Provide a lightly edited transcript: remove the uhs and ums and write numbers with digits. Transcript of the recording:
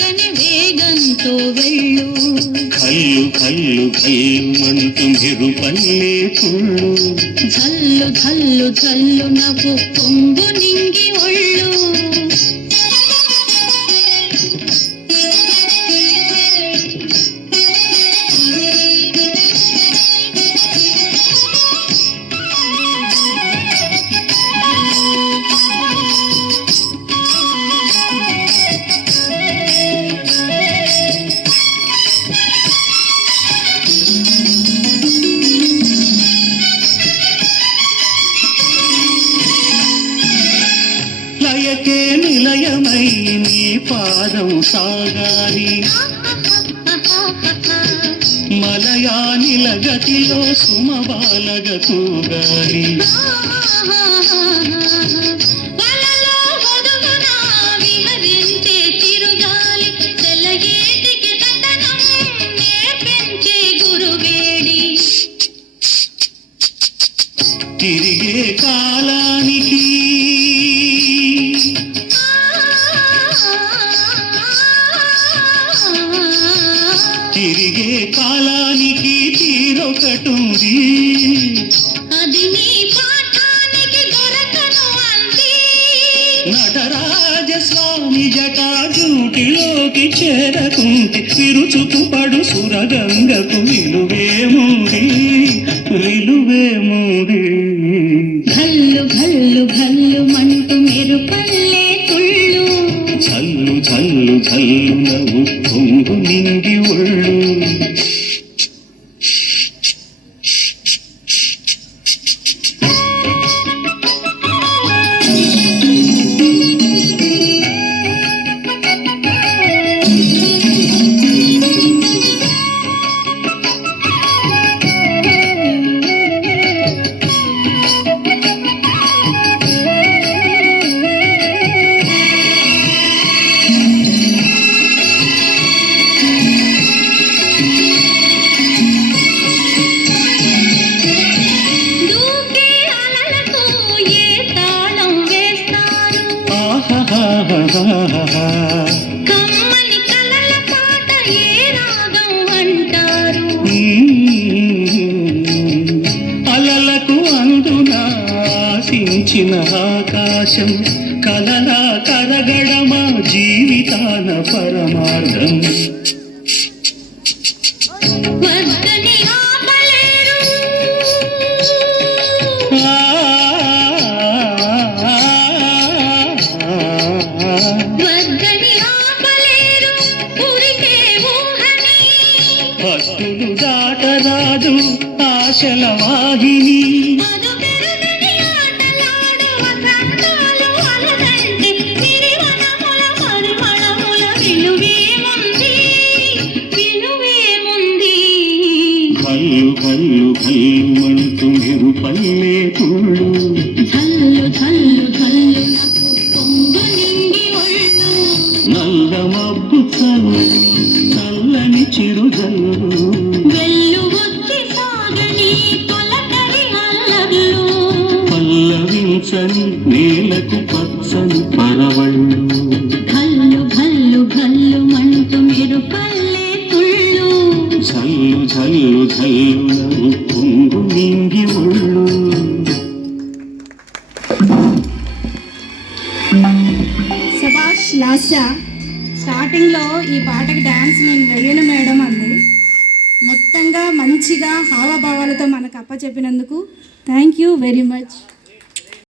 వేగని వేగంతో వెళ్ళు. కల్లు కల్లు కల్లుమంటూ మెరుపల్లే తుళ్ళు. జల్లు జల్లు జల్లు నవ్వు పొంగు నింగి ఒళ్ళు. లయకే నిలయమై నీ పాదం సాగాలి. మలయానిల గతిలో సుమబాలగ తూగాలి. తిరిగే కాలానికి తిరిగే కాలానికి తీరొకటుంది. అది నీ పాఠానికి దొరకను అంది. నటరాజస్వామి జటాజూటిలోకి చేరకుంటే విరుచుకు పడు సురగంగకు విలువేముంది, విలువేముంది. భల్లు భల్లు భల్లు మంటూ మెరుపల్లే తుళ్ళు. జల్లు జల్లు జల్లు నవ్వు పొంగు నిండి ఒళ్ళు. కమ్మని కలల పాట ఏ రాగం అంటారు. అలలకు అందున ఆశించిన ఆకాశం కలలా కరగడమా జీవితాన పరమార్థం. వర్గని ఆపలేరు. వర్గని ఆపలేరు ఉరికే ఊహని. భక్తులు దాటరాదు ఆశల వాహిని. అదు పెరుగని ఆటలాడు వసంతాలు అలదంటే సిరివనముల పరిమళముల విలువేముంది, విలువేముంది. కల్లు కల్లు కల్లుమంటూ మెరుపల్లే తుళ్ళు. జల్లు జల్లు జల్లు నాకు పొంగు నిండి ఒళ్ళు. నల్ల మబ్బు చల్లని చిరుజల్లు. వెళ్ళు వచ్చి సాగని తొలకరి అల్లర్లు. పల్లవించని నేలకు పచ్చని పరవళ్ళు. భల్లు భల్లు భల్లు మంటూ మెరుపల్లే తుళ్ళు. జల్లు జల్లు జల్లు పొంగు నింగి ఒళ్ళు. శభాష్ లాస్య. స్టార్టింగ్లో ఈ పాటకి డ్యాన్స్ నేను వెయ్యను మేడం అంది. మొత్తంగా మంచిగా హావభావాలతో మనకు అప్పచెప్పినందుకు థ్యాంక్ యూ వెరీ మచ్.